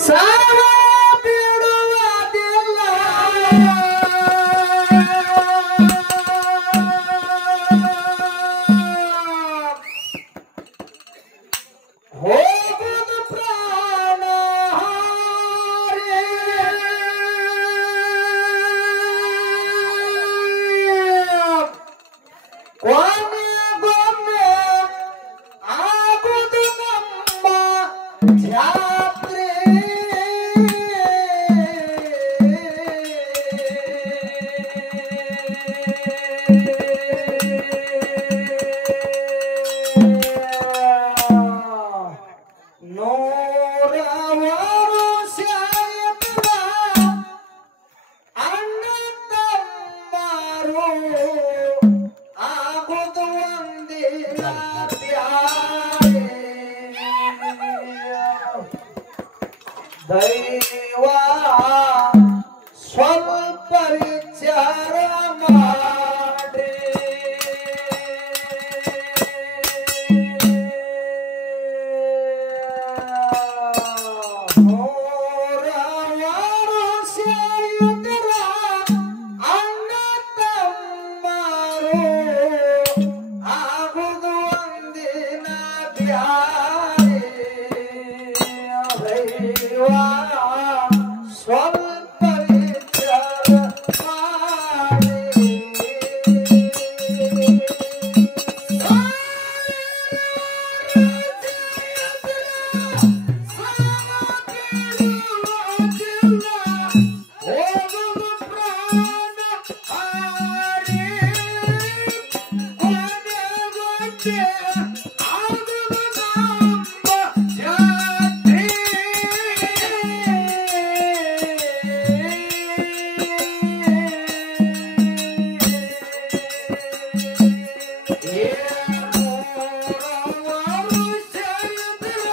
ಸಾವ ಬಿಡುವುದಿಲ್ಲ ಹೋಗುವುದು ಪ್ರಾಣ ಕೊನೆಗೊಮ್ಮೆ ಆಗುವುದು ನಮ್ಮ ಜಾತ್ರೆ ನೂರವರು ಶಾಯದ ಅಣ್ಣ ತಮ್ಮರು ಆಗುವುದು ಒಂದಿನ ಪ್ಯಾರೆ ದೈವ ಸ್ವಲ್ಪ ವಿಚಾರ ಮಾಡಿ ನೂರವರು ಸೇಯುತ್ತಿರ ಅಣ್ಣ ತಮ್ಮರು ಆಗುವುದು ಒಂದಿನ ಬ್ಯಾರೆ ದೈವ ಸ್ವಲ್ಪ ವಿಚಾರ ಮಾಡಿ ಹೋಗುವುದು ಪ್ರಾಣ ಹಾರಿ ಕೊನೆಗೊಮ್ಮೆ ಆಗುವುದು ನಮ್ಮ ಜಾತ್ರೆ ನೂರವರು ಸೇರಿದ್ರ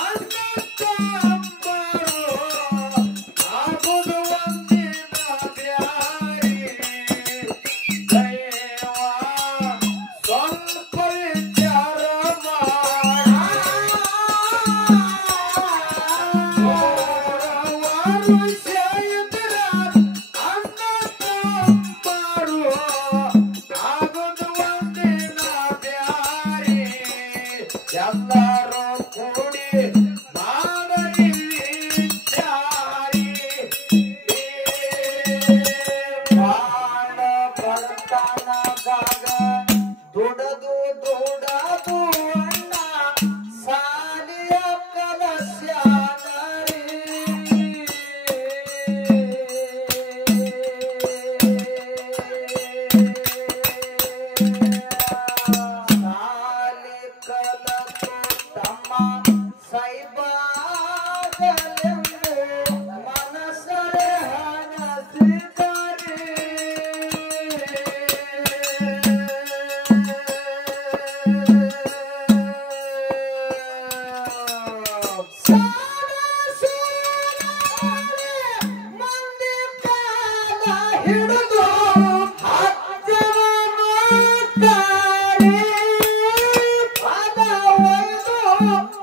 ಅಣ್ಣ ತಮ್ಮರು ಆಗುವುದು ಒಂದಿನ ಬ್ಯಾರೆ ದೈವ ಸ್ವಲ್ಪ ವಿಚಾರ ನೂರವರು ಸೇರಿದ್ರ ಅಣ್ಣ ತಮ್ಮರು ಆಗುವುದು ಒಂದಿನ ಬ್ಯಾರೆ ಎಲ್ಲರೂ ಕೂಡಿ ಮಾಡಲಿ ವಿಚಾರಿ ಬಾಳ ಬಡತನದಾಗ ದುಡದು ದುಡದು ಅಣ್ಣ ಸಾಲಿಯ ಕಲಸ್ಯಾನರಿ ಸಾಲಿ ಕಲತು ತಮ್ಮ ಸೈಬಾಗಲೆಂದು ಮನಸರೆ ಹನಸಿದರೆ ಮಂದಿ ಕಾಲ ಹಿಡಿದು ಹಚ್ಚವ ನೋಡ್ತಾರೆ ಪದ ಒಯ್ದು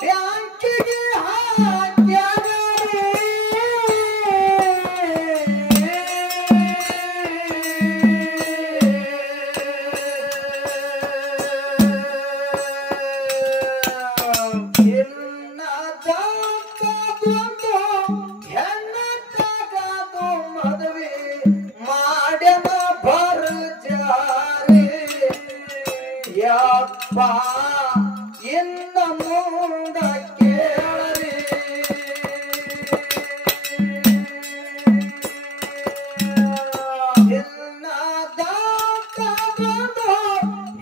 ಬ್ಯಾಂಕಿಗೆ ಹಾಕ್ಯಾರೆ ಇನ್ನದೊಂದು ಹೆಣ್ಣ ತಗದು ಮದುವೆ ಮಾಡ್ಯನ ಬರ್ಜಾರಿ ಯಪ್ಪ ಇನ್ನ ಮುಂದ ಕೇಳರಿ ಇನ್ನದೊಂದು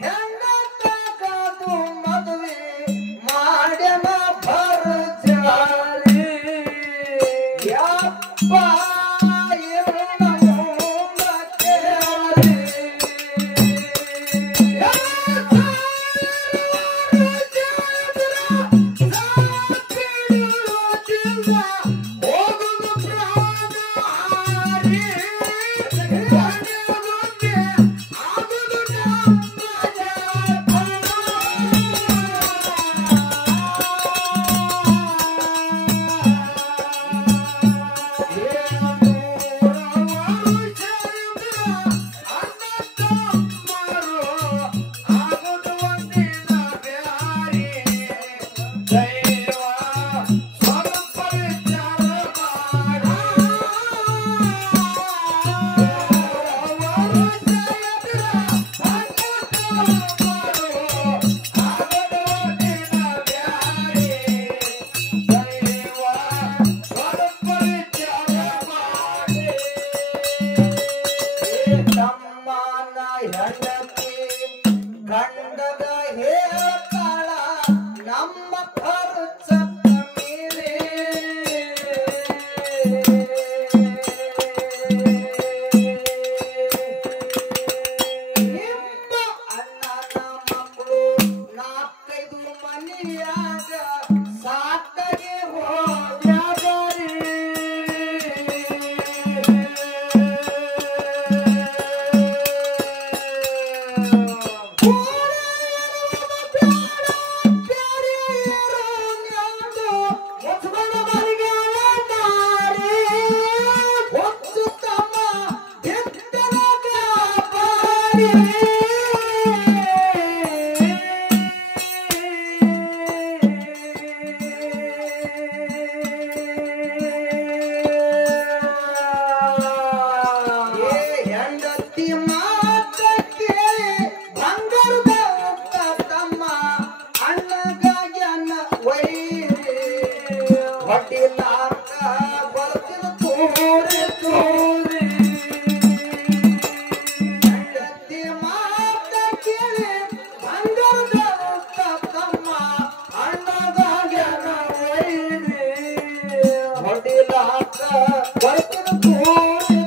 ಹೆಣ್ಣ ತಗದು ಮದುವೆ ಮಾಡ್ಯನ ಬರ್ಜಾರಿ ಯಪ್ಪ ಇನ್ನ ಮುಂದ ಕೇಳರಿ ಹೊಟ್ಟಿಲಾರ್ದ ಬರ್ತಿದ ತೋರಿ ತೋರಿ ಹೆಂಡತಿ ಮಾತ ಕೇಳಿ ಬಂಗಾರದ ತಮ್ಮ ಅಣ್ಣದಾಗ್ಯಾನ ವೈರಿ ಹೊಟ್ಟಿಲಾರ್ದ ಬರ್ತಿದ ತೋರಿ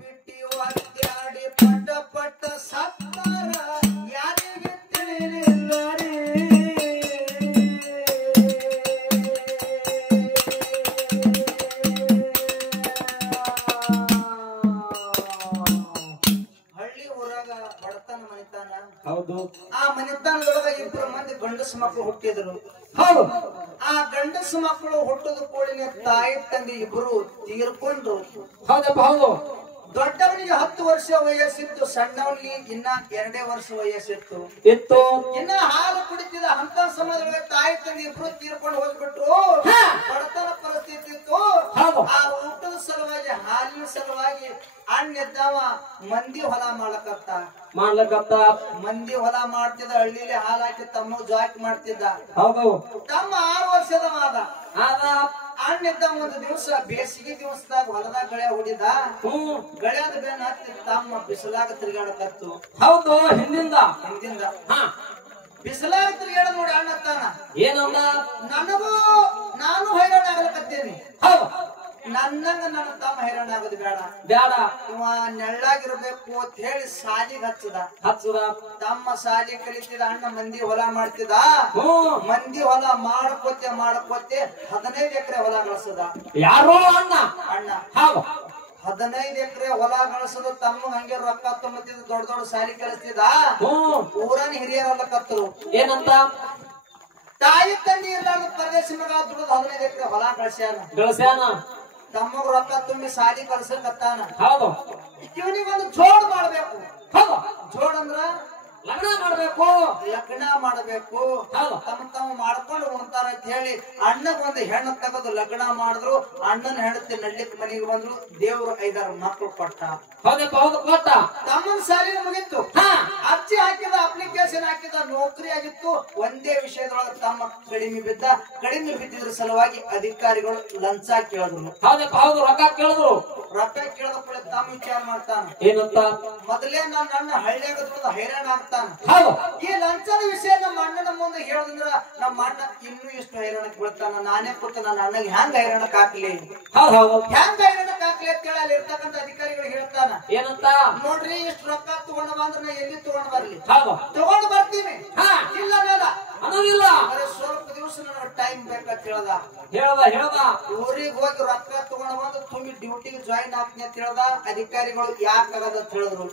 ಬಿಟ್ಟಿ ಒದ್ದಾಡಿ ಪಟ ಪಟ ಸತ್ತಾರ ಯಾರಿಗೆ ತಿಳಿಲಿಲ್ಲ ರೀ. ಹಳ್ಳಿ ಊರಾಗ ಬಡತನ ಮನಿತಾನ. ಹೌದು. ಆ ಮನಿತಾನದೊಳಗ ಇಬ್ಬರು ಮಂದಿ ಗಂಡಸು ಮಕ್ಕಳು ಹುಟ್ಟಿದ್ರು. ಹೌದು. ಆ ಗಂಡಸು ಮಕ್ಕಳು ಹುಟ್ಟದ ಕೂಡಲೇ ತಾಯಿ ತಂದೆ ಇಬ್ಬರು ತೀರ್ಕೊಂಡ್ರು. ಹೌದಪ್ಪ ಹೌದು. ದೊಡ್ಡವನಿಗೆ 10 ವರ್ಷ ವಯಸ್ಸಿತ್ತು, ಸಣ್ಣವನಿಗೆ ಇನ್ನ 2 ವರ್ಷ ವಯಸ್ಸಿತ್ತು. ಇತ್ತು. ಇನ್ನ ಹಾಲು ಕುಡಿತಿದ್ದ ಅಂತ ಸಮಯದೊಳಗೆ ತಾಯಿ ತಂದೆ ಇಬ್ರು ತೀರ್ಕೊಂಡು ಹೋಗ್ಬಿಟ್ರು. ಬಡತನ ಪರಿಸ್ಥಿತಿ ಇತ್ತು. ಆ ಊಟದ ಸಲುವಾಗಿ ಹಾಲಿನ ಸಲುವಾಗಿ ಅಣ್ಣಿದ್ದವ ಮಂದಿ ಹೊಲ ಮಾಡ್ಲಕತ್ತ. ಮಂದಿ ಹೊಲ ಮಾಡ್ತಿದ್ದ, ಹಳ್ಳಿಲಿ ಹಾಲು ಹಾಕಿ ತಮ್ಮ ಜಾಕಿ ಮಾಡ್ತಿದ್ದ. ಹೌದು. ತಮ್ಮ 6 ವರ್ಷದ ಮಾದ ಅಣ್ಣಿದ್ದ. ಒಂದು ದಿವಸ ಬೇಸಿಗೆ ದಿವಸದಾಗ ಹೊಲದಾಗ ಗಳೆ ಹೊಡಿದ. ಗಳೆದ ಬೇನ್ ಹತ್ತಿ ತಮ್ಮ ಬಿಸಿಲಾಗ ತಿರುಗಾಡಕತ್ತು. ಹೌದು. ಹಿಂದಿಂದ ಬಿಸಿಲಾಗ ತಿರುಗಾಡ ನೋಡಿ ಅಣ್ಣತ್ತಾನ ಏನಂದ, ನಾನು ಹೈರಾಣ ಆಗ್ಲಕತ್ತೇನಿ. ಹೌದು. ನನ್ನಂಗ ನನ್ನ ತಮ್ಮ ಹೈರಾಣ ಆಗೋದು ಬೇಡ. ಇವ ನೆಳ್ಳಾಗಿರ್ಬೇಕು ಅಂತ ಹೇಳಿ ಸಾಲಿಗೆ ಹಚ್ಚದ. ತಮ್ಮ ಸಾಲಿ ಕಲಿತಿದ, ಅಣ್ಣ ಮಂದಿ ಹೊಲ ಮಾಡ್ತಿದ. ಮಂದಿ ಹೊಲ ಮಾಡ್ಕೋತೆ 15 ಎಕರೆ ಹೊಲ ಗಳಿಸದ. ಯಾರೋ ಅಣ್ಣ 15 ಎಕರೆ ಹೊಲ ಗಳಿಸದ. ತಮ್ಮ ಹಂಗೆ ರೊಕ್ಕ ತುಂಬತಿದ್ದ, ದೊಡ್ಡ ದೊಡ್ಡ ಸಾಲಿ ಕಲಿಸ್ತಿದ. ಊರನ್ ಹಿರಿಯರಲ್ಲಕತ್ತರು. ಏನಂತ, ತಾಯಿ ತಂದೆ ಇರ್ಲಾರ್ದ ಪ್ರದೇಶ ಮಗ ದುಡ್ದು 15 ಎಕರೆ ಹೊಲ ಗಳಿಸ್ಯಾನ. ತಮ್ಮಗ ರೊಕ್ಕ ತುಂಬಿ ಸಾಲಿ ಕಳ್ಸಕತ್ತಾನ. ಇವನಿಗೊಂದು ಜೋಡ್ ಮಾಡ್ಬೇಕು. ಜೋಡ್ ಅಂದ್ರ ಲಗ್ನ ಮಾಡ್ಬೇಕು. ತಮ್ಮ ಮಾಡ್ಕೊಂಡು ಉಣ್ತಾರ ಅಂತ ಹೇಳಿ ಅಣ್ಣಗ್ ಒಂದು ಹೆಣ್ಣು ತೆಗೆದು ಲಗ್ನ ಮಾಡಿದ್ರು. ಅಣ್ಣನ ಹೆಂಡತಿ ನಡ್ಲಿಕ್ ಮನೆಗೆ ಬಂದ್ರು. ದೇವ್ರು 5-6 ಮಕ್ಕಳು ಕೊಟ್ಟ. ತಮ್ಮನ ಸಾಲಿನ ಮುಗಿತ್ತು. ಅರ್ಜಿ ಹಾಕಿದ, ಅಪ್ಲಿಕೇಶನ್ ಹಾಕಿದ, ನೌಕರಿ ಆಗಿತ್ತು. ಒಂದೇ ವಿಷಯದೊಳಗೆ ತಮ್ಮ ಕಡಿಮೆ ಬಿದ್ದಿದ್ರ ಸಲುವಾಗಿ ಅಧಿಕಾರಿಗಳು ಲಂಚ ಕೇಳಿದ್ರು. ರೊಕ್ಕ ಕೇಳಿದ ಕೂಡ ತಮ್ಮ ವಿಚಾರ ಮಾಡ್ತಾನ. ಏನಂತ, ಮೊದಲೇ ನನ್ನ ಅಣ್ಣ ಹಳ್ಳಿಯಾಗ ದುಡ್ದು ಹೈರಾಣ ಆಗ್ತಾನ. ಈ ಲಂಚದ ವಿಷಯ ನಮ್ಮ ಅಣ್ಣನ ಮುಂದೆ ಹೇಳಿದ್ರ ನಮ್ಮ ಅಣ್ಣ ಇನ್ನೂ ಇಷ್ಟು ಹೈರಾಣಕ್ಕೆ ಬೀಳ್ತಾನ. ನಾನೇ ಕೂತ ನನ್ನ ಅಣ್ಣಗೆ ಹೆಂಗ್ ಹೈರಾಣಕ್ ಹಾಕ್ಲಿ ಅಂತ ಹೇಳಿ ಅಲ್ಲಿ ಇರ್ತಕ್ಕಂಥ ಅಧಿಕಾರಿಗಳು ಹೇಳ್ತಾನ. ಏನಂತ, ನೋಡ್ರಿ ಇಷ್ಟು ರೊಕ್ಕ ತಗೊಂಡ ಬಂದ್ರ ನಾ ಎಲ್ಲಿ ತಗೊಂಡ್ ಬರ್ಲಿ? ತಗೊಂಡ್ ಬರ್ತೀನಿ. ಇಲ್ಲ ಸ್ವಲ್ಪ ದಿವಸ ನನಗೆ ಟೈಮ್ ಬೇಕಂತ ಹೇಳ್ದ. ಊರಿಗೆ ಹೋಗಿ ರೊಕ್ಕ ತಗೊಂಡ್ ಬಂದು ತುಂಬಿ ಡ್ಯೂಟಿಗೆ ಜಾಯಿನ್ ಆಗ್ತೀನಿ ಅಂತ ಹೇಳ್ದ. ಅಧಿಕಾರಿಗಳು ಯಾಕಾಗದ ಅಂತ ಹೇಳಿದ್ರು.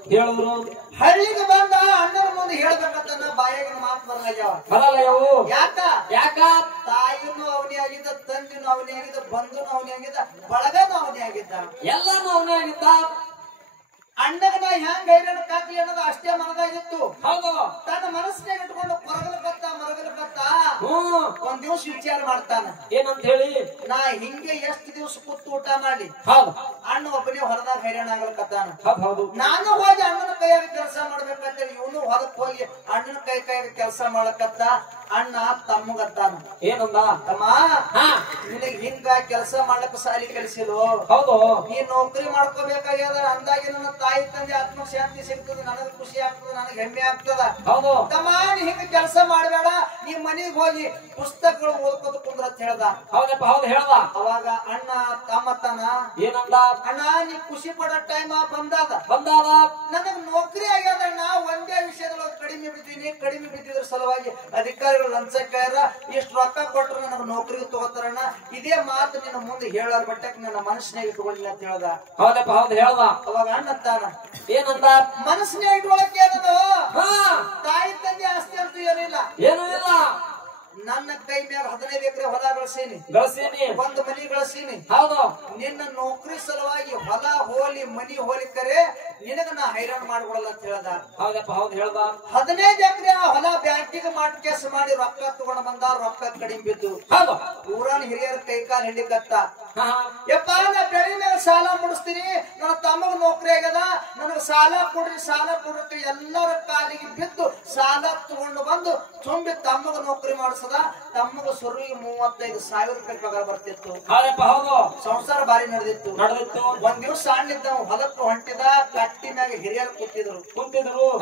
ಹಳ್ಳಿಗೆ ಬಂದ ಅಣ್ಣನ ಮುಂದೆ ಹೇಳ್ಬೇಕಂತ ಬಾಯಾಗಿನ ಮಾತು ಬರಲಾಗ್ಯಾವ. ಯಾಕ ತಾಯಿನೂ ಅವನೇ ಆಗಿದ್ದ, ತಂದಿನೂ ಅವನೇ ಆಗಿದ್ದ, ಬಂಧುನೂ ಅವನೇ ಆಗಿದ್ದ, ಬಳಗನೂ ಅವನೇ ಆಗಿದ್ದ, ಎಲ್ಲಾನು ಅವನೇ ಆಗಿದ್ದ. ಅಣ್ಣಗ ನಾ ಹೆಂಗ್ ಹೈರಾಣಕ್ ಹಾಕ್ಲಿ ಅನ್ನೋದು ಅಷ್ಟೇ ಮನದಾಗಿತ್ತು. ತನ್ನ ಮನಸ್ಸಿನಾಗ ಇಟ್ಕೊಂಡು ಮರಗಲಕತ್ತ ಒಂದ್ ದಿವಸ ವಿಚಾರ ಮಾಡ್ತಾನ. ಏನಂತ ಹೇಳಿ, ನಾ ಹಿಂಗೆ ಎಷ್ಟು ದಿವಸ ಕೂತು ಊಟ ಮಾಡಿ ಅಣ್ಣ ಒಬ್ಬನೇ ಹೊರದಾಗ ಹೈರಾಣ ಆಗ್ಲಕತ್ತಾನ. ನಾನು ಹೋಗಿ ಅಣ್ಣನ ಕೈಯಾಗ ಕೆಲಸ ಮಾಡ್ಬೇಕಂತೇಳಿ ಇವನು ಹೊರಕ್ ಹೋಗಿ ಅಣ್ಣನ ಕೈಯಾಗ ಕೆಲಸ ಮಾಡಕತ್ತ. ಅಣ್ಣ ತಮ್ಮಗತ್ತಾನ. ಏನಂದ, ತಮ್ಮ ನಿನಗ್ ಹಿಂಗ ಕೆಲಸ ಮಾಡ್ಲಕ್ಕ ಸಾಲಿ ಕಲಿಸಿರು. ನೀ ನೌಕರಿ ಮಾಡ್ಕೋಬೇಕಾಗ್ಯದ. ಅಂದಾಗಿ ನನ್ನ ತಾಯಿ ತಂದೆ ಆತ್ಮಶಾಂತಿ ಸಿಗ್ತದ, ನನಗ್ ಖುಷಿ ಆಗ್ತದ, ನನಗ್ ಹೆಮ್ಮೆ ಆಗ್ತದ. ತಮ್ಮ ನೀ ಹಿಂಗ ಕೆಲಸ ಮಾಡ್ಬೇಡ, ನೀ ಮನಿಗ್ ಹೋಗಿ ಪುಸ್ತಕಗಳು ಓದ್ಕೋತ ಕುಂದ್ರ ಅಂತ ಹೇಳ್ದ. ಅವಾಗ ಅಣ್ಣ ತಮ್ಮತ್ತಾನ. ಏನಂದ, ಅಣ್ಣ ನೀ ಖುಷಿ ಪಡೋ ಟೈಮ್ ಬಂದಾದ. ನನಗ್ ನೌಕರಿ ಆಗ್ಯದಣ್ಣ. ಒಂದೇ ವಿಷಯದೊಳಗೆ ಕಡಿಮೆ ಬಿದ್ದಿದ್ರ ಸಲುವಾಗಿ ಅಧಿಕಾರಿಗಳು ಲಂಚ ಕೇಳ್ಯಾರ. ಇಷ್ಟು ರೊಕ್ಕ ಕೊಟ್ರು ನನಗ್ ನೌಕರಿಗೆ ತಗೋತಾರಣ್ಣ. ಇದೇ ಮಾತು ನಿನ್ನ ಮುಂದೆ ಹೇಳೋರ್ ಬಟ್ಟಕ್ಕೆ ನನ್ನ ಮನಸ್ಸಿನಾಗ ಇಟ್ಕೊಂಡಿಲ್ಲ ಅಂತ ಹೇಳ್ದ. ಅವಾಗ ಅಣ್ಣ ತಾನ. ಏನಂದ, ಮನಸ್ಸಿನಾಗ ಇಟ್ಕೊಳಕ್ಕೆ ಏನದು? ತಾಯಿ ತಂದೆ ಆಸ್ತಿ ಅಂತೂ ಏನಿಲ್ಲ. ನನ್ನ ಕೈ ಮ್ಯಾಗ 15 ಎಕರೆ ಹೊಲ ಗಳಿಸೀನಿ, ಒಂದು ಮನಿ ಗಳಿಸೀನಿ. ನಿನ್ನ ನೌಕರಿ ಸಲುವಾಗಿ ಹೊಲ ಹೋಲಿ ಮನಿ ಹೋಲಿ ಕರೆ ನಿನಗ ನಾ ಹೈರಾಣ ಮಾಡ್ಕೊಡಲ್ಲ ಅಂತ ಹೇಳ್ದ. 15 ಎಕರೆ ಹೊಲ ಬ್ಯಾಂಕಿಗೆ ಕೇಸ್ ಮಾಡಿ ರೊಕ್ಕ ತಗೊಂಡ್ ಬಂದ. ರೊಕ್ಕ ಕಡಿಮೆ ಬಿದ್ದು ಊರನ್ ಹಿರಿಯರ ಕೈ ಕಾಲ್ ಹಿಡಿಕತ್ತ. ಯಪ್ಪ ನಾ ಬೆಳೆ ಮೇಲೆ ಸಾಲ ಮುಡಿಸ್ತೀನಿ, ನನ್ನ ತಮ್ಮಗ ನೌಕರಿ ಆಗ್ಯದ, ನನಗ ಸಾಲ ಕೊಡ್ರಿ ಎಲ್ಲರ ಕಾಲಿಗೆ ಬಿದ್ದು ಸಾಲ ತಗೊಂಡು ಬಂದು ತುಂಬಿ ತಮ್ಮಗ ನೌಕರಿ ಮಾಡಿಸದ. ತಮ್ಮಗ ಸುರುವಿಗೆ 35,000 ರೂಪಾಯಿ ಪಗಾರ ಬರ್ತಿತ್ತು. ಸಂಸಾರ ಬಾರಿ ನಡೆದಿತ್ತು. ಒಂದ್ ದಿವಸ ಸಣ್ಣಿದ್ದ ಹೊಲಕ್ಕೆ ಹೊಂಟಿದ. ಕಟ್ಟಿ ಮ್ಯಾಗ ಹಿರಿಯರು ಕೂತಿದ್ರು.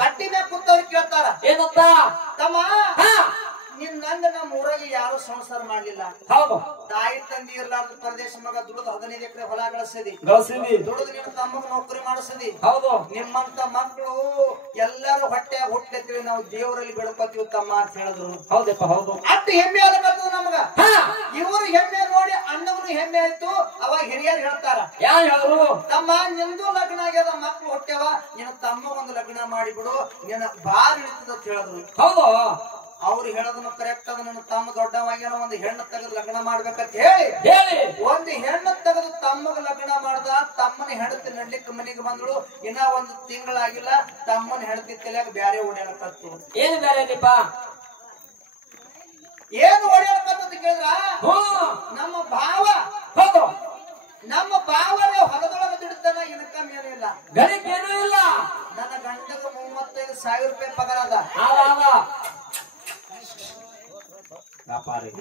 ಕಟ್ಟಿ ಮ್ಯಾಗ ಕೂತವ್ರು ಕೇಳ್ತಾರ, ಏನಂತ, ತಮ್ಮ ನಿನ್ನಂಗ ನಮ್ಮ ಊರಾಗ ಯಾರು ಸಂಸಾರ ಮಾಡ್ಲಿಲ್ಲ. ಹೌದು. ತಾಯಿ ತಂದಿ ಇರ್ಲಾರ್ದ ಪ್ರದೇಶ ಮಗ ದುಡಿದು 15 ಎಕರೆ ಹೊಲ ಗಳಿಸಿದಿ. ದುಡಿದು ನಿನ್ನ ತಮ್ಮಗ ನೌಕರಿ ಮಾಡಿಸಿದಿ. ಹೌದು. ನಿಮ್ಮಂತ ಮಕ್ಕಳು ಎಲ್ಲರೂ ಹೊಟ್ಟೆ ಹುಟ್ಟೆತ್ತೀವಿ ನಾವು ದೇವರಲ್ಲಿ ಬೆಳ್ಕೊತೀವಿ ತಮ್ಮ ಅಂತ ಹೇಳಿದ್ರು. ಹೌದಪ್ಪ ಹೌದು. ಅಷ್ಟು ಹೆಮ್ಮೆ ಆಗತ್ತದ ನಮಗ. ಇವರು ಹೆಮ್ಮೆ ನೋಡಿ ಅಣ್ಣಗೂ ಹೆಮ್ಮೆ ಆಯ್ತು. ಅವಾಗ ಹಿರಿಯರು ಹೇಳ್ತಾರ, ಯಾರು ಹೇಳಿದ್ರು? ತಮ್ಮ ನಿಂದು ಲಗ್ನ ಆಗ್ಯದ, ಮಕ್ಳು ಹುಟ್ಟ್ಯಾವ, ನಿನ್ನ ತಮ್ಮ ಒಂದು ಲಗ್ನ ಮಾಡಿಬಿಡು, ನಿನ್ನ ಬಾರಿ ಇರ್ತದ ಅಂತ ಹೇಳಿದ್ರು. ಹೌದು. ಅವ್ರು ಹೇಳೋದನ್ನು ಕರೆಕ್ಟ್ ಅದ. ನನ್ನ ತಮ್ಮ ದೊಡ್ಡವಾಗ್ಯಾನ, ಒಂದು ಹೆಣ್ಣು ತೆಗೆದು ಲಗ್ನ ಮಾಡ್ಬೇಕಂತ ಹೇಳಿ ಒಂದು ಹೆಣ್ಣು ತೆಗೆದು ತಮ್ಮಗ ಲಗ್ನ ಮಾಡ್ದ. ತಮ್ಮನ ಹೆಂಡತಿ ನಡ್ಲಿಕ್ಕೆ ಮನೆಗೆ ಬಂದಳು. ಇನ್ನ ಒಂದು ತಿಂಗಳಾಗಿಲ್ಲ, ತಮ್ಮನ ಹೆಂಡತಿ ತಲೆಯಾಗ ಬ್ಯಾರೆ ಓಡಾಡಕತ್ತು. ಏನು ಬ್ಯಾರೆಪ್ಪ? ಏನು ಓಡಾಡಕತ್ತ ಕೇಳಿದ್ರ, ನಮ್ಮ ಭಾವ. ಹೌದು. ನಮ್ಮ ಭಾವ ಹೊಲದೊಳಗ ದುಡಿತಾನ, ಇನ್ಕಮ್ ಏನೂ ಇಲ್ಲ, ಗಳಿಕೇನೂ ಇಲ್ಲ. ನನ್ನ ಗಂಡಗ 35,000 ರೂಪಾಯಿ ಪಗಾರ ಅದ.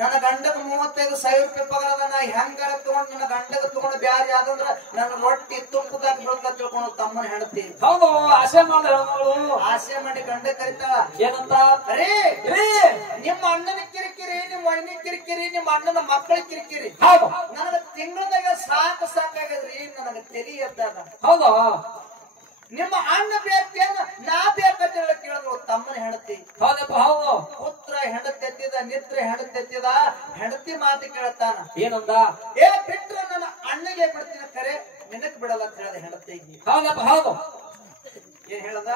ನನ್ನ ಗಂಡಗ 35,000 ರೂಪಾಯಿ ಪಗಾರ ಅದ. ನಾ ಹೆಂಗಾರ ತಗೊಂಡ್ ನನ್ನ ಗಂಡಗ ತಗೊಂಡ್ ಬ್ಯಾರಿ ಆದಂದ್ರ ನನ್ನ ರೊಟ್ಟಿ ತುಪ್ಪದಾಗ ಬೀಳ್ತ ತಿಳ್ಕೊಂಡು ತಮ್ಮನ ಹೆಂಡತಿ. ಹೌದು. ಆಸೆ ಮಾಡ ಹೆಣ್ಮಗಳು ಆಸೆ ಮಾಡಿ ಗಂಡ ಕರಿತಾಳ. ಏನಂತ? ಅರೇ ನಿಮ್ಮ ಅಣ್ಣನ ಕಿರಿಕಿರಿ, ನಿಮ್ಮ ವೈನಿ ಕಿರಿಕಿರಿ, ನಿಮ್ಮ ಅಣ್ಣನ ಮಕ್ಕಳ ಕಿರಿಕಿರಿ ನನಗ ತಿಂಗಳದಾಗ ಸಾಕಾಗದ್ರಿ. ನನಗ ತೆಲಿ ಎದ್ದಾಗ ಹೌದು. ನಿಮ್ಮ ಅಣ್ಣ ಬೇಕೇನ ನಾ ಬೇಕಂತ ಹೇಳಿ ಕೇಳಿದ್ರು ತಮ್ಮನ ಹೆಂಡತಿ. ಹೌದಪ್ಪ ಹೌದು. ಪುತ್ರ ಹೆಂಡತಿ ಎತ್ತಿದ, ನಿತ್ರ ಹೆಂಡತಿ ಎತ್ತಿದ. ಹೆಂಡತಿ ಮಾತು ಕೇಳ್ತಾನ. ಏನಂದ? ಬಿಟ್ರ ನನ್ನ ಅಣ್ಣಗೆ ಬಿಡ್ತೀನಿ, ಕರೆ ನಿನಕ್ ಬಿಡಲ್ಲ ಅಂತ ಹೇಳಿದ ಹೆಂಡತಿಗೆ. ಹೌದಪ್ಪ ಹೌದು. ಏನ್ ಹೇಳದ?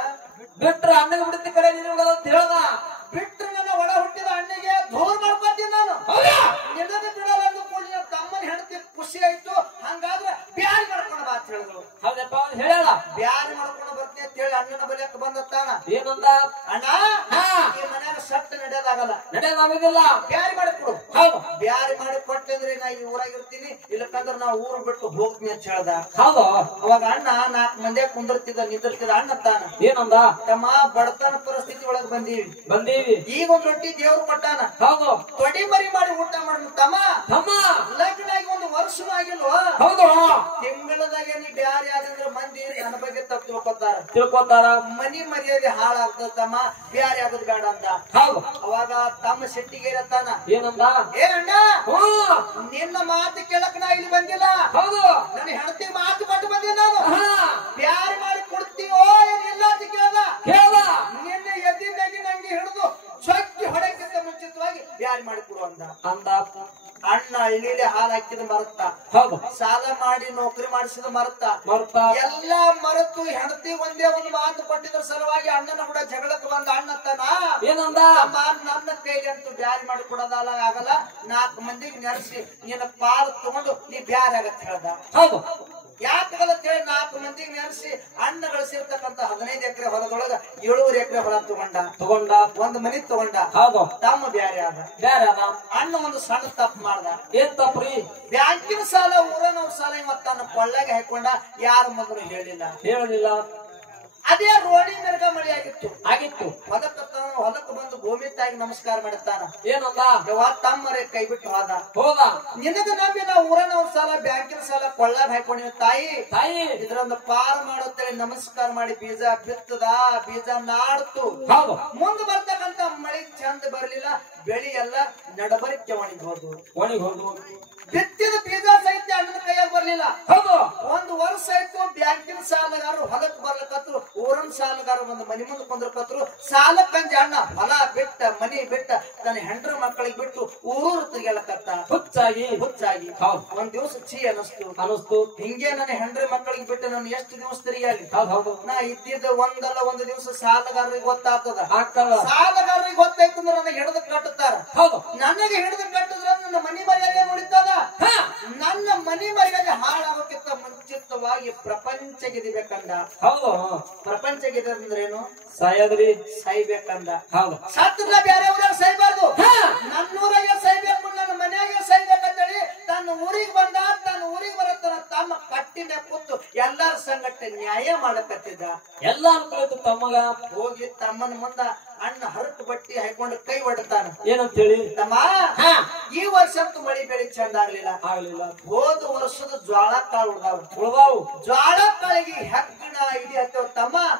ಬಿಟ್ರ ಅಣ್ಣಗೆ ಬಿಡ್ತೀನಿ, ಕರೆ ನಿನಗೆ ಬಿಡಲ್ಲ ಅಂತ ಹೇಳದ. ಬಿಟ್ರ ನನ್ನ ಒಳ ಹುಟ್ಟಿದ ಅಣ್ಣಗೆ ದೂರ ಮಾಡ್ಕೊತೀನಿ ನಾನು, ನಿನಗೆ ಬಿಡಲ್ಲ ಅಂದು ಕೂಡಿ ತಮ್ಮನ ಹೆಂಡತಿ ಖುಷಿ ಆಯ್ತು. ಹಂಗಾದ್ರೆ ಬ್ಯಾರಿ ಮಾಡ್ಕೊಂಡು ಬಾ ಅಂತ ಹೇಳಿದ್ರು. ಹೌದಪ್ಪ ಹೇಳ. ಬ್ಯಾರಿ ಮಾಡ್ಕೊಂಡು ಬರ್ತೀನಿ ಅಂತ ಹೇಳಿ ಅಣ್ಣನ ಬಲಿಯಕ್ಕ ಬಂದತ್ತಾನ. ಏನಂದ? ಅಣ್ಣ ಈ ಮನ್ಯಾಗ ಸಟ್ಟ ನಡೆಯೋದಾಗಲ್ಲ, ನಡೆಯೋದಾಗುದಿಲ್ಲ, ಬ್ಯಾರಿ ಮಾಡಿಕೊಡು. ಹೌದು. ಬ್ಯಾರಿ ಮಾಡಿ ಕೊಟ್ಟಂದ್ರೆ ನಾ ಈ ಊರಾಗಿರ್ತೀನಿ, ಇಲ್ಲಕಂದ್ರ ನಾ ಊರು ಬಿಟ್ಟು ಹೋಗ್ತೀನಿ ಅಂತ ಹೇಳ್ದ. ಹೌದು. ಅವಾಗ ಅಣ್ಣ 4 ಮಂದಿ ಕುಂದಿರ್ತಿದ್ದ ನಿಂದಿರ್ತಿದ್ದ. ಅಣ್ಣ ತಾನ ಏನಂದ? ತಮ್ಮ ಬಡತನ ಪರಿಸ್ಥಿತಿ ಒಳಗ್ ಬಂದೀವಿ, ಈಗ ಒಂದ್ ರೊಟ್ಟಿ ದೇವ್ರು ಕೊಟ್ಟಾನ. ಹೌದು. ತೊಡಿ ಮರಿ ಮಾಡಿ ಊಟ ಮಾಡೋಣ ತಮ್ಮ. ಲಗ್ನ ಆಗಿ 1 ವರ್ಷನೂ ಆಗಿಲ್ವಾ? ಹೌದು. ತಿಂಗಳದಾಗ ನೀ ಬ್ಯಾರಿ ಆದಂದ್ರೆ ಮಂದಿ ನನ್ನ ಬಗ್ಗೆ ತಪ್ಪು ತಿಳ್ಕೊತಾರ. ಮನಿ ಮರ್ಯಾದೆ ಹಾಳಾಗ್ತದ ತಮ್ಮ, ಬ್ಯಾರಿ ಆಗೋದ್ ಬೇಡ ಅಂತ. ಹೌದು. ಅವಾಗ ತಮ್ಮ ಶೆಟ್ಟಿಗೆ ಇರತ್ತಾನ. ಏನಂದ? ಅಣ್ಣ ನಿನ್ನ ಮಾತು ಕೇಳಕ್ ನಾ ಇಲ್ಲಿ ಬಂದಿಲ್ಲ. ಹೌದು. ನನ್ನ ಹೆಂಡತಿ ಮಾತು ಕೊಟ್ಟು ಬಂದಿ ನಾನು. ಬ್ಯಾರಿ ಮಾಡಿ ಕೊಡ್ತೀವೋ ಏನಿಲ್ಲ ಅಂತ ಕೇಳ್ದ. ನಿನ್ನೆ ಎದ್ದಿ ಮ್ಯಾಗಿ ನಂಗೆ ಹಿಡಿದು ಚೊಕ್ಕಿ ಹೊಡಕ್ಕಿಂತ ಮುಂಚಿತವಾಗಿ ಬ್ಯಾರಿ ಮಾಡಿ ಕೊಡು ಅಂದ. ಅಣ್ಣ ಹಳ್ಳಿಲಿ ಹಾಲು ಹಾಕಿದ ಮರತ್ತ, ಸಾಲ ಮಾಡಿ ನೌಕರಿ ಮಾಡಿಸಿದ ಮರತ್ತ, ಎಲ್ಲ ಮರೆತು ಹೆಂಡತಿ ಒಂದೇ ಒಂದು ಮಾತು ಕೊಟ್ಟಿದ್ರ ಸಲುವಾಗಿ ಅಣ್ಣನ ಕೂಡ ಜಗಳಕ್ಕೆ ಬಂದ. ಅಣ್ಣ ತನ ಏನಂದ? ನನ್ನ ಕೈಲಿ ಅಂತೂ ಬ್ಯಾರಿ ಮಾಡಿ ಕೊಡೋದಲ್ಲ, ಆಗಲ್ಲ. 4 ಮಂದಿಗೆ ನೆರೆಸಿ ನಿನ್ನ ಪಾಲು ತಗೊಂಡು ನೀ ಬ್ಯಾರಿ ಆಗತ್ತ ಹೇಳ್ದ. ಹೌದು. ಯಾಕಲ್ಲ ಹೇಳಿ 4 ಮಂದಿಗೆ ನೆರೆಸಿ ಅಣ್ಣ ಗಳಿಸಿರ್ತಕ್ಕಂತ 15 ಎಕರೆ ಹೊಲದೊಳಗ 7 ಎಕರೆ ಹೊಲ ತಗೊಂಡ, ಒಂದು ಮನಿ ತಗೊಂಡ. ಹೌದು. ತಮ್ಮ ಬ್ಯಾರೆ ಆದ. ಅಣ್ಣ ಒಂದು ಸಣ್ಣ ತಪ್ಪು ಮಾಡ್ದ. ಏನ್ ತಪ್ಪ್ರಿ? ಬ್ಯಾಂಕಿನ ಸಾಲ, ಊರನವ್ರ ಸಾಲ ಇವತ್ತ ತನ್ನ ಕೊಳ್ಳಾಗ ಹಾಕೊಂಡ. ಯಾರು ಮೊದಲು ಹೇಳಿಲ್ಲ. ಅದೇ ರೋಡಿ ಮಿರ್ಗ ಮಳಿ ಆಗಿತ್ತು. ಹೊಲಕ್ಕೆ ಬಂದು ಭೂಮಿ ತಾಯಿಗೆ ನಮಸ್ಕಾರ ಮಾಡುತ್ತಾನ. ಏನಂದ? ತಮ್ಮರೇ ಕೈ ಬಿಟ್ಟು ಹೋದ. ನಿನಗ ನಂಬಿ ನಾವು ಊರನವ್ರ ಸಾಲ, ಬ್ಯಾಂಕಿನ ಸಾಲ ಕೊಳ್ಳಾಗ ಹಾಕೊಂಡಿವಿ. ತಾಯಿ ಇದ್ರೊಂದು ಪಾರ್ ಮಾಡುತ್ತೇಳಿ ನಮಸ್ಕಾರ ಮಾಡಿ ಬೀಜ ಬಿತ್ತದ. ಬೀಜ ನಾಡ್ತು. ಮುಂದೆ ಬರ್ತಕ್ಕಂತ ಮಳಿ ಚಂದ ಬರ್ಲಿಲ್ಲ, ಬೆಳಿ ಎಲ್ಲ ನಡಬರಿಕೆ ಒಣಗಿ ಬಿತ್ತಿದ ಬೀಜ ಸಹಿತ ಅಣ್ಣನ ಕೈಯಾಗ ಬರ್ಲಿಲ್ಲ. 1 ವರ್ಷ ಆಯ್ತು. ಬ್ಯಾಂಕಿನ ಸಾಲಗಾರರು ಹೊಲಕ್ ಬರ್ಲಕತ್ರು, ಊರನ್ ಸಾಲಗಾರ ಒಂದು ಮನಿ ಮುಂದೆ ಕುಂದ್ರಕತ್ರು. ಸಾಲ ಕಂಜ ಅಣ್ಣ ಹೊಲ ಬಿಟ್ಟ, ಮನಿ ಬಿಟ್ಟ, ತನ್ನ ಹೆಂಡ್ರ ಮಕ್ಕಳಿಗೆ ಬಿಟ್ಟು ಊರು ತಿರುಗಾಡಕತ್ತ. ಹುಚ್ಚಾಗಿ ಒಂದ್ ದಿವಸ ಛೀ ಅನಸ್ತು. ಹಿಂಗೆ ನನ್ನ ಹೆಂಡ್ರ ಮಕ್ಕಳಿಗೆ ಬಿಟ್ಟು ನಾನು ಎಷ್ಟು ದಿವಸ ತಿರುಗಾಡಿ. ನಾ ಇದ್ದಿದ್ದ ಒಂದಲ್ಲ ಒಂದು ದಿವಸ ಸಾಲಗಾರರಿಗೆ ಗೊತ್ತಾಗ್ತದ. ಸಾಲಗಾರರಿಗೆ ಗೊತ್ತಾಯ್ತು ಅಂದ್ರೆ ನನಗೆ ಹಿಡಿದು ಕಟ್ಟುತ್ತಾರ. ನನಗೆ ಹಿಡಿದು ಕಟ್ಟಿದ್ರ ನನ್ನ ಮನಿ ಮರ್ಯಾದೆ ನೋಡಿದ್ದಾನ. ನನ್ನ ಮನಿ ಮರ್ಯಾದೆ ಹಾಳಾಗೋಕ್ಕಿಂತ ಮುಂಚಿತವಾಗಿ ಪ್ರಪಂಚ ಗೆದಿಬೇಕಂದ. ಪ್ರಪಂಚ ಗೆದ್ರೇನು? ಸಾಯ್ಬೇಕಂದ. ಸತ್ರ ಬೇರೆ ಊರಾಗ ಸಾಯ್ಬಾರ್ದು, ನನ್ನೂರಾಗೆ ಸಾಯ್ಬೇಕು, ನನ್ನ ಮನೆಯಾಗೆ ಸಾಯ್ಬೇಕಂತೇಳಿ ತನ್ನ ಊರಿಗೆ ಬಂದ. ತನ್ನ ಊರಿಗೆ ಬರತ್ತನ ತಮ್ಮ ಕಟ್ಟಿನ ಕೂತು ಎಲ್ಲರ ಸಂಗಟ ನ್ಯಾಯ ಮಾಡಕತ್ತಿದ್ದ. ಎಲ್ಲ ಅನ್ಕೊಳ್ತು ತಮ್ಮಗ. ಹೋಗಿ ತಮ್ಮನ ಮುಂದ ಅಣ್ಣ ಹರಕು ಬಟ್ಟಿ ಹಾಕೊಂಡು ಕೈ ಹೊಡ್ತಾನ. ಏನಂತೇಳಿ? ತಮ್ಮ ಈ ವರ್ಷ ಅಂತೂ ಮಳಿ ಬೆಳಿ ಚಂದ ಆಗ್ಲಿಲ್ಲ. ಹೋದ ವರ್ಷದ ಜ್ವಾಳ ಕಾಳು ಉಳ್ದಾವು. ಜ್ವಾಳ ಕಾಳಿಗೆ ಹೆಗ್ಗಣ ಇಡಿ ಹತ್ತವ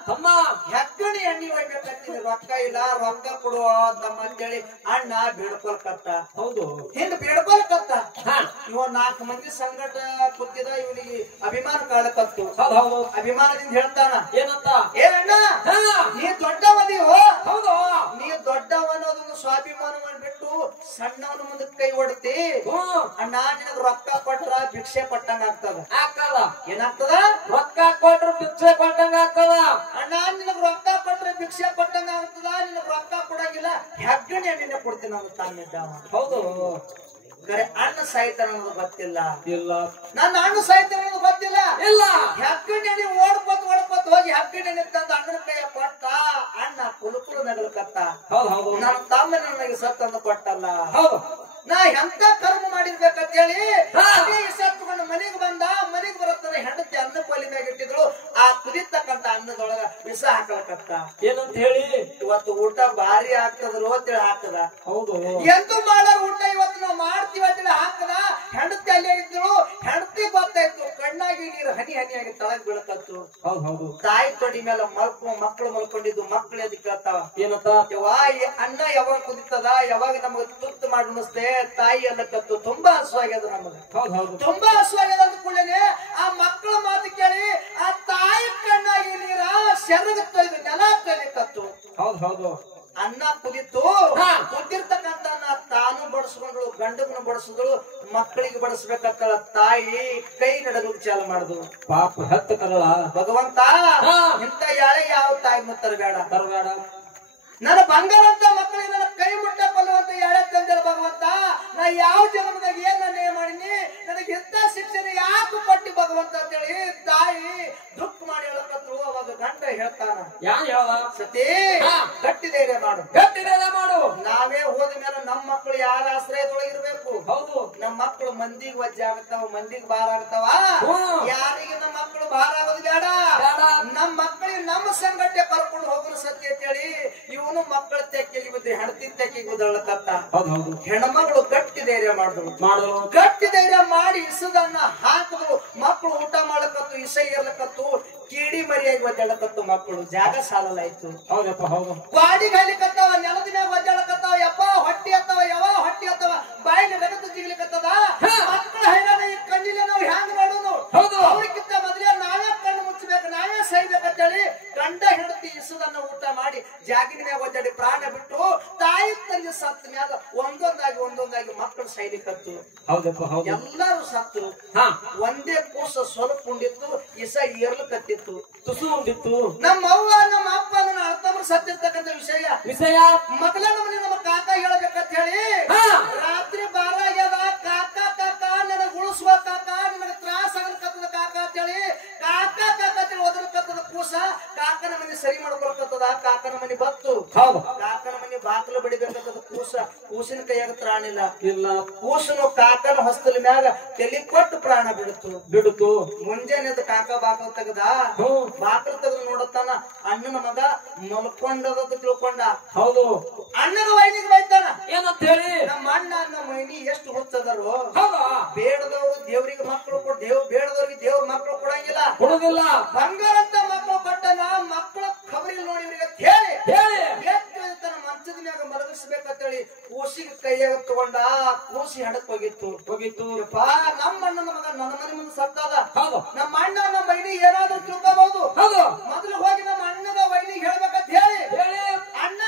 ತಮ್ಮ ಹೆಕ್ಕಣಿ ಎಣ್ಣಿ ಒಯ್ಬೇಕಂತೀನಿ ರೊಕ್ಕ ಇಲ್ಲ ರೊಕ್ಕ ಕೊಡುವ ತಮ್ಮ ಅಂತೇಳಿ ಅಣ್ಣ ಬೇಡ್ಕೊಳ್ಕತ್ತ. ಹೌದು ಹಿಂದ್ ಬೇಡ್ಕೊಳ್ಕತ್ತ. ಇವ 4 ಮಂದಿ ಸಂಗಟ ಕೂತಿದ ಇವನಿಗೆ ಅಭಿಮಾನ ಕಾಳಕತ್ತು. ಅಭಿಮಾನದಿಂದ ಹೇಳ್ತಾನ ಏನಂತ, ಏ ಅಣ್ಣ ನೀ ದೊಡ್ಡವದಿವೋ, ಹೌದು ನೀ ದೊಡ್ಡವನೋದೊಂದು ಸ್ವಾಭಿಮಾನವನ್ನು ಬಿಟ್ಟು ಸಣ್ಣವನ ಮುಂದೆ ಕೈ ಹೊಡ್ತಿ ಅಣ್ಣ. ನಿನಗ್ ರೊಕ್ಕ ಕೊಟ್ರ ಭಿಕ್ಷೆ ಕೊಟ್ಟಂಗ ಆಗ್ತದ. ಏನಾಗ್ತದ? ರೊಕ್ಕ ಕೊಟ್ರ ಭಿಕ್ಷೆ ಕೊಟ್ಟಂಗ ಆಗ್ತದ ಅಣ್ಣ. ನಿನಗ್ ರೊಕ್ಕ ಕೊಟ್ರೆ ಭಿಕ್ಷೆ ಕೊಟ್ಟಂಗ ಆಗ್ತದ. ನಿನಗ್ ರೊಕ್ಕ ಕೊಡಂಗಿಲ್ಲ ಹೆಗ್ಗಣಿ ಎಣ್ಣೆ ಕೊಡ್ತೀನಿ ನಾವು ತಾನಿದ್ದಾವ. ಹೌದು ಕರೆ ಅಣ್ಣ ಸಾಯ್ತಾನ ಅನ್ನೋದು ಗೊತ್ತಿಲ್ಲ. ಇಲ್ಲ ನನ್ನ ಅಣ್ಣ ಸಾಯ್ತಾನ ಅನ್ನೋದು ಗೊತ್ತಿಲ್ಲ. ಇಲ್ಲ ಹೆಗ್ಗಣಿ ಎಣ್ಣೆ ಓಡ್ಕೊತ್ ಹೋಗಿ ಹೆಗ್ಗಣಿ ಎಣ್ಣೆ ತಂದು ಅಣ್ಣನ ಕೈಯ ಕೊಟ್ಟ. ಅಣ್ಣ ಕುಲುಕುಲು ನಗಲಕತ್ತ. ಹೌದು ಹೌದು ನನ್ನ ತಮ್ಮ ನನಗೆ ಸತ್ತಂದು ಕೊಟ್ಟಲ್ಲ. ಹೌದು ನಾ ಎಂತ ಕರ್ಮ ಮಾಡಿರ್ಬೇಕಂತ ಹೇಳಿ ಸತ್ತುಕೊಂಡು ಮನೆಗೆ ಬಂದ. ಮನೆಗೆ ಬರುತ್ತಾನೆ ಹೆಂಡತಿ ಅನ್ನ ಕೊಲಿ ಮ್ಯಾಗ ಇಟ್ಟಿದ್ರು. ಆ ಕುದಿತಕ್ಕಂತ ಅನ್ನದೊಳಗ ವಿಷ ಹಾಕಲಕತ್ತ. ಏನಂತ ಹೇಳಿ, ಇವತ್ತು ಊಟ ಭಾರಿ ಆಗ್ತದ್ರು ಅಂತೇಳಿ ಹಾಕದ. ಹೌದು ಎಂದು ಮಾಡೋ ಊಟ ಇವತ್ತು ನಾವು ಮಾಡ್ತೀವಿ ಅಂತೇಳಿ ಹಾಕದ. ಹೆಂಡತಿ ಅಲ್ಲೇ ಇದ್ರು. ಹೆಂಡತಿ ಗೊತ್ತಾಯ್ತು, ಕಣ್ಣಾಗಿ ನೀರು ಹನಿ ಹನಿಯಾಗಿ ತಳಗ್ ಬೀಳಕತ್ತು. ಹೌದು ಹೌದು ತಾಯಿ ತೊಡಿ ಮೇಲೆ ಮಕ್ಕಳು ಮಲ್ಕೊಂಡಿದ್ದು. ಮಕ್ಕಳು ಎದಕ್ಕೆ ಕೇಳ್ತಾವ, ಏನಂತ, ಅನ್ನ ಯಾವಾಗ ಕುದಿತದ, ಯಾವಾಗ ನಮಗ ತುತ್ತು ಮಾಡಿ ಉಣಿಸ್ತೆ ತಾಯಿ ಅನ್ನಕತ್ತು. ತುಂಬಾ ಹಸುವಾಗ್ಯದ ನಮಗ. ಹೌದು ಹೌದು ತುಂಬಾ ಹಸುವಾಗ್ಯದ ಅಂದ ಕೂಡಲೇ ಆ ಮಕ್ಕಳ ಮಾತು ಕೇಳಿ ಆ ತಾಯಿ ಕಣ್ಣಾಗಿ ನೀರ ಸೆರಗ ತೊಯ್ದು ನೆಲ ಕಲಿಕತ್ತು. ಹೌದು ಹೌದು ಅನ್ನ ಕುದಿತು. ಕುದ್ದಿರ್ತಕ್ಕಂತ ತಾನು ಬಡಿಸ್ಕೊಂಡ್ಳು, ಗಂಡಗನು ಬಡಿಸಿದ್ರು, ಮಕ್ಕಳಿಗೆ ಬಡಿಸ್ಬೇಕಂತ ತಾಯಿ ಕೈ ನಡಗಲಿಕ್ಕೆ ಚಾಲು ಮಾಡುದು. ಪಾಪ ಹತ್ತು ಕರಳ ಭಗವಂತ ಇಂತ ಯಾಳೆ ಯಾವ ತಾಯಿ ಮುತ್ತರ ಬೇಡ ತರಬೇಡ. ನನ್ನ ಬಂಗಾರ ಅಂತ ಮಕ್ಕಳಿಗೆ ನನ್ನ ಕೈ ಮುಟ್ಟ ಕೊಲ್ಲುವಂತ ಎಳೆ ತಂದಿರ ಭಗವಂತ. ನಾ ಯಾವ ಜನ್ಮದಾಗ ಏನ್ ನಾನು ಮಾಡಿನಿ, ನನಗೆ ಎಂತ ಶಿಕ್ಷಣ ಯಾಕೆ ಕೊಟ್ಟಿ ಭಗವಂತ ಅಂತೇಳಿ ತಾಯಿ ದುಃಖ ಮಾಡಿ ಹೇಳಕತ್ರು. ಅವಾಗ ಗಂಡ ಹೇಳ್ತಾನ, ಯಾನ್ ಹೇಳ ಸತಿ ಗಟ್ಟಿ ಧೈರ್ಯ ಮಾಡು, ಗಟ್ಟಿ ಧೈರ್ಯ ಮಾಡು. ನಾವೇ ಹೋದ ಮೇಲೆ ನಮ್ಮ ಮಕ್ಕಳು ಯಾರ ಆಶ್ರಯದೊಳಗಿರ್ಬೇಕು. ಹೌದು ನಮ್ಮ ಮಕ್ಕಳು ಮಂದಿಗೆ ವಜ್ಜೆ ಆಗ್ತಾವ, ಮಂದಿಗೆ ಭಾರ ಆಗ್ತಾವ. ಯಾರಿಗೆ ನಮ್ಮ ಮಕ್ಕಳು ಭಾರ ಆಗೋದು ಬೇಡ. ನಮ್ಮ ಮಕ್ಕಳಿಗೆ ನಮ್ಮ ಸಂಗಟೆ ಕರ್ಕೊಂಡು ಹೋಗೋದು ಸತ್ಯ ಅಂತೇಳಿ ಇವನು ಮಕ್ಕಳ ತೆಕ್ಕಿಗೆ ಬಿದ್ದರೆ ಹೆಂಡತಿ ತೆಕ್ಕಿಗೆ ಬಿದ್ದಳಕತ್ತ. ಹೆಣ್ಮಗಳು ಗಟ್ಟಿ ಧೈರ್ಯ ಮಾಡಿದ್ರು. ಗಟ್ಟಿ ಧೈರ್ಯ ಮಾಡಿ ಇಸದನ್ನ ಹಾಕಿದ್ರು. ಮಕ್ಕಳು ಊಟ ಮಾಡಕತ್ತು, ಇಸ ಇರ್ಲಕತ್ತು, ಕೀಡಿ ಮರಿಯಾಗಿ ಒದ್ದಾಡಕತ್ತು. ಮಕ್ಕಳು ಜಾಗ ಸಾಲಲಾಯ್ತು. ಹೌದಪ್ಪ ಹೌದು. ಗಾಡಿ ಗಾಲಿಕತ್ತಾವ, ನೆಲದ ಮ್ಯಾಗ ಒದ್ದಾಡಕತ್ತಾವ. ಯಪ್ಪ ಹೊಟ್ಟಿ ಹತ್ತವ, ಹೊಟ್ಟಿ ಹತ್ತವ, ಬಾಯಿನ ರಗತ್ತು ಜಿಗ್ಲಿಕತ್ತದ. ಮಕ್ಕಳ ಹೈರಾಣ ಈ ಕಣ್ಣಿಲ್ಲ ನಾವು ಹ್ಯಾಂಗ ನೋಡೋನು. ಅವ್ರಿಗಿಂತ ಮೊದಲೇ ನಾವೇ ಕಣ್ಣು ಮುಚ್ಚಬೇಕು, ನಾವೇ ಸೈಬೇಕಂತೇಳಿ ಗಂಡ ಹೆಂಡತಿ ಇಸದನ್ನ ಊಟ ಮಾಡಿ ಜಾಗಿನ ಮ್ಯಾಗ ಒದ್ದಾಡಿ ಪ್ರಾಣ ಬಿಟ್ಟು ತಾಯಿ ತಂದೆ ಸತ್ತ ಮ್ಯಾಗ ಒಂದೊಂದಾಗಿ ಮಕ್ಕಳು ಸೈಲಿಕತ್ತು. ಹೌದಪ್ಪ ಹೌದು. ಎಲ್ಲರೂ ಸತ್ತು. ಒಂದೇ ಕೂಸ ಸ್ವಲ್ಪ ಉಂಡಿತ್ತು, ಇಸ ಏರ್ಲಕತ್ತಿತ್ತು, ತುಸು ಉಂಡಿತ್ತು. ನಮ್ಮ ಅವ್ವ ನಮ್ಮ ಅಪ್ಪ ನನ್ನ ಅರ್ಥವ್ರು ಸತ್ತಿರ್ತಕ್ಕಂಥ ವಿಷಯ ಮಕ್ಕಳ ನಮ್ಮ ಕಾಕ ಹೇಳ್ಬೇಕಂತ ಹೇಳಿ ರಾತ್ರಿ ಬಾರಾಗ್ಯದ. ಕಾಕ ನನಗ್ ಉಳಿಸುವ ಕಾಕ, ನನಗೆ ತ್ರಾಸ ಆಗಲ್ಕತ್ತದ ಕಾಕ ಅಂತೇಳಿ ಕಾಕ ಅಂತೇಳಿ ಒದರ್ಕತ್ತದ ಕೂಸ. ಕಾಕನ ಮನೆ ಸರಿ ಮಾಡ್ಕೊಳ್ಕತ್ತದ. ಕಾಕನ ಮನೆ ಬತ್ತು. ಕಾಕನ ಮನೆ ಬಾಕಲು ಬಡಿಬೇಕಂತದ ಕೂಸ. ಕೂಸಿನ ಕೈಯಾಗ ತ್ರಾಣಿಲ್ಲ. ಕೂಸನು ಕಾಕನ ಹೊಸ್ತಲ ಮ್ಯಾಗ ತಲೆ ಕೊಟ್ಟು ಪ್ರಾಣ ಬಿಡುತ್ತು. ಮುಂಜಾನೆ ಕಾಕ ಬಾಕಲ್ ತೆಗದ. ಬಾಕಲ್ ತೆಗೆದು ನೋಡತ್ತಾನ, ಅಣ್ಣನ ಮಗ ಮಲ್ಕೊಂಡದ ತಿಳ್ಕೊಂಡ. ಹೌದು. ಅಣ್ಣನ ವೈನಿಗೆ ಬೈತಾನ, ಏನಂತ ಹೇಳಿ, ನಮ್ಮ ಅಣ್ಣ ನಮ್ಮ ವೈನಿ ಎಷ್ಟು ಹುಚ್ಚದರು. ಬೇಡದವ್ರು ದೇವ್ರಿಗೆ ಮಕ್ಕಳು ಬೇಡದವ್ರಿಗೆ ದೇವ್ರ ಮಕ್ಕಳು ಕೊಡಂಗಿಲ್ಲ. ಬಂಗಾರ ಅಂತ ಮಕ್ಕಳು ಕೊಟ್ಟನ. ಮಕ್ಕಳ ಖಬರಿಗೆ ನೋಡಿ ಹೇಳಿ ತನ್ನ ಮಂಚದ ಮ್ಯಾಗ ಮಲಗಿಸ್ಬೇಕಂತೇಳಿ ಕೂಸಿಗೆ ಕೈಯಾಗ ತಗೊಂಡ. ಕೂಸಿ ಹಡಕ್ ಹೋಗಿತ್ತು. ನಮ್ಮ ಅಣ್ಣನ ಮಗ ನನ್ನ ಮನೆ ಮುಂದೆ ಸತ್ತದ. ನಮ್ಮ ಅಣ್ಣ ನಮ್ಮ ವೈನಿ ಏನಾದ್ರೂ ತಿಳ್ಕೋಬಹುದು. ಮೊದಲು ಹೋಗಿ ನಮ್ಮ ಅಣ್ಣನ ವೈನಿಗೆ ಹೇಳ್ಬೇಕಂತ ಹೇಳಿ ಅಣ್ಣ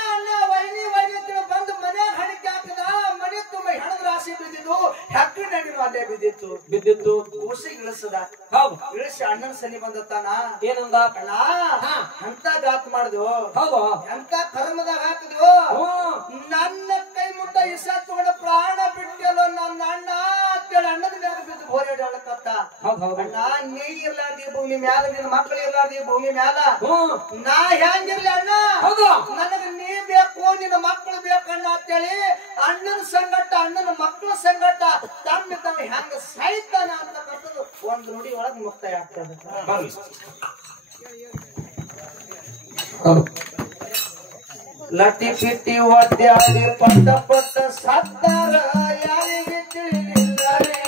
ವೈನಿ ಅಂತೇಳಿ ಬಂದು ಮನ್ಯಾಗ ಹಣಿಕೆ ಹಾಕದ. ಮನೆ ತುಂಬ ಹೆಣದ ರಾಶಿ ಬಿದ್ದಿದ್ದು, ಹೆಕ್ಕಡಿ ಅಲ್ಲೇ ಬಿದ್ದಿತ್ತು. ಕೂಸಿಗೆ ಇಳಿಸದ. ಇಳಿಸಿ ಅಣ್ಣನ ಸನಿ ಬಂದತ್ತಾನ. ಏನಂದ, ಅಣ್ಣ ಎಂತ ಗಾತ್ ಮಾಡಿದ್ವು, ಎಂತ ಕರ್ಮದಾಗ ಹಾಕಿದ್ವು. ನನ್ನ ಕೈ ಮುಟ್ಟ ಇಸ ತಗೊಂಡ ಪ್ರಾಣ ಬಿಟ್ಟಲ್ಲೋ ನನ್ನ ಅಣ್ಣ ಅಂತೇಳಿ ಅಣ್ಣದ ಮ್ಯಾಗ ಬಿದ್ದು ಬೋರಾಡಕತ್ತ. ಅಣ್ಣ ನೀ ಇರ್ಲಾರ್ದಿ ಭೂಮಿ ಮ್ಯಾಲ, ನಿನ್ನ ಮಕ್ಕಳು ಇರ್ಲಾರ್ದಿ ಭೂಮಿ ಮ್ಯಾಲ ನಾ ಹೆಂಗಿರ್ಲಿ ಅಣ್ಣ. ನನಗ ನೀ ಬೇಕು, ನಿನ್ನ ಮಕ್ಕಳು ಬೇಕಣ್ಣ ಅಂತೇಳಿ ಅಣ್ಣನ ಸಂಗಟ, ಅಣ್ಣನ ಮಕ್ಕಳ ಸಂಗಟ ತಮ್ಮ ಹೆಂಗ ಸಾಯ್ತಾನ ಅಂತಕ್ಕಂಥದ್ದು ಒಂದು ನುಡಿ ಒಳಗೆ ಮುಕ್ತಾಯ ಆಗ್ತದೆ. ಲಟಿ ಪಿಟಿ ಒಡ್ಯಾಡಿ ಪಟ್ಟ ಸತ್ತಾರ ಯಾರಿಗೆ ತಿಳಿದಿಲ್ಲರೇ.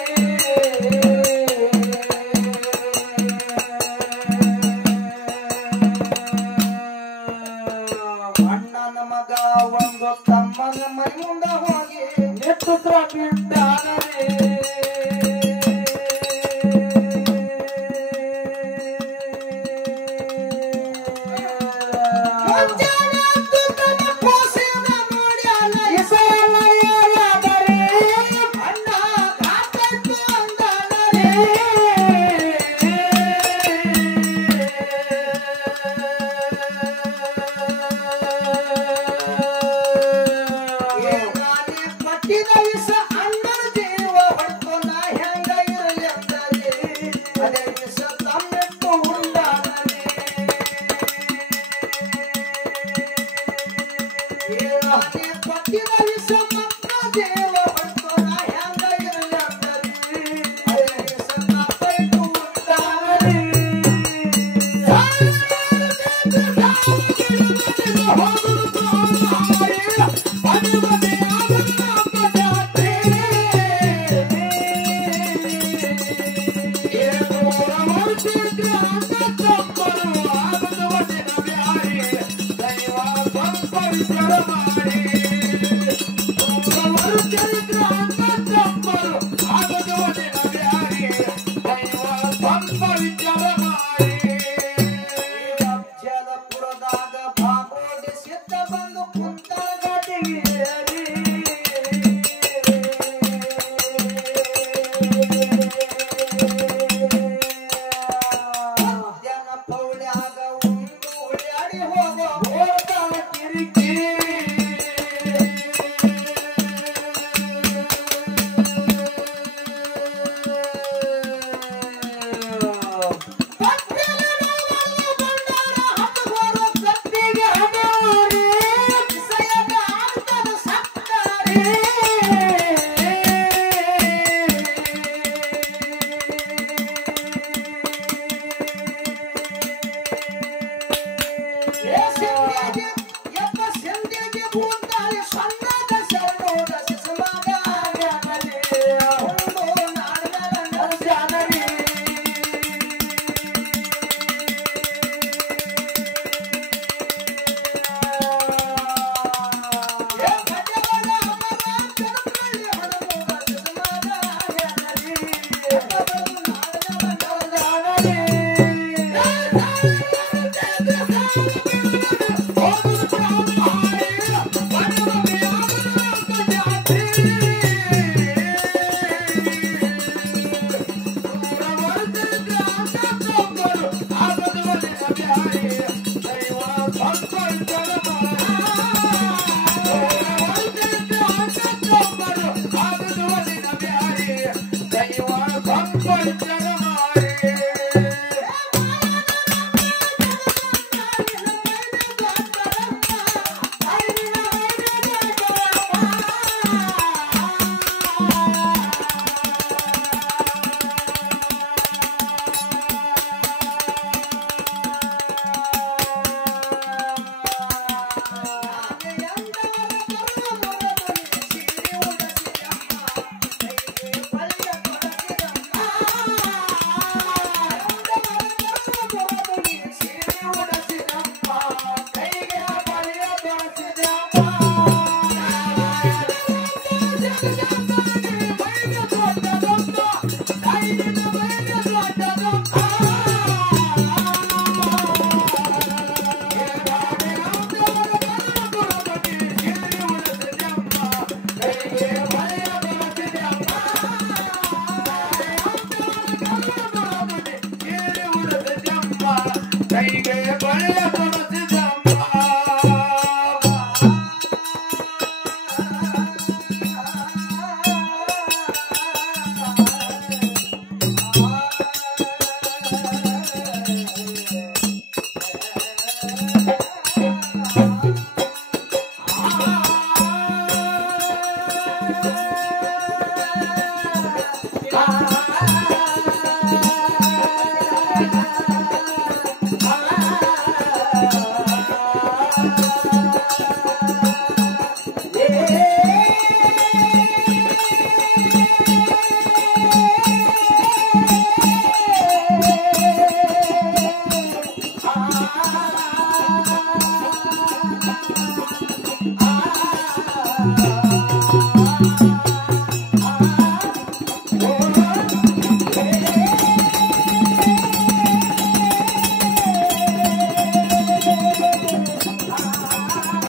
Ah